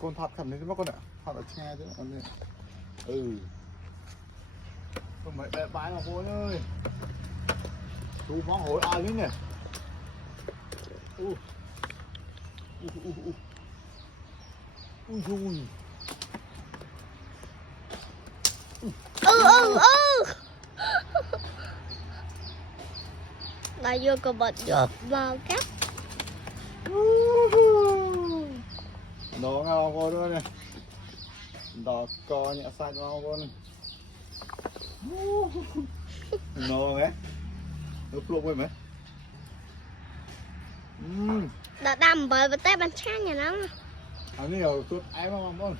con thọt cầm lên mất con ạ. Thọt ở che chứ con này. Con mấy bé bái mà cô ơi. Chú mong hối ai đấy nhỉ. Ui ui. Là vô cơ bật dột vào cắt. Đó ngao cô nữa này. Đó co nhẹ sạch vào cô này. Nó ấy. Nó plục với mấy. Đã đầm bởi với tay bàn chán nhà nó. Anh nhiều chút ái mà con.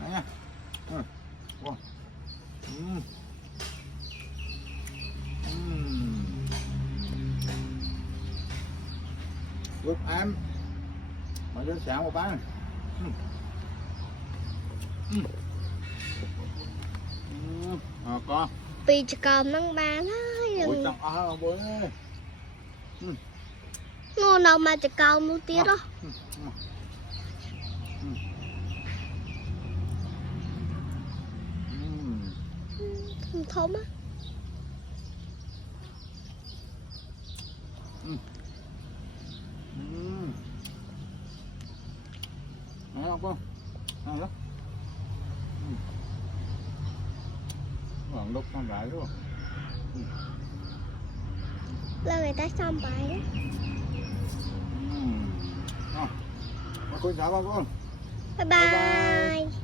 Này nha. Con. Lúc em mà cho sáng một bát này. Con Vì chỉ còn nâng bà nói. ôi trong không bố ơi. Ngon đâu mà chỉ còn một tí đó. Không thơm á. Đấy không con? Này đó. Còn đúc con rải đúng không? Là người ta xong bài đó. Con chào con. Bye bye.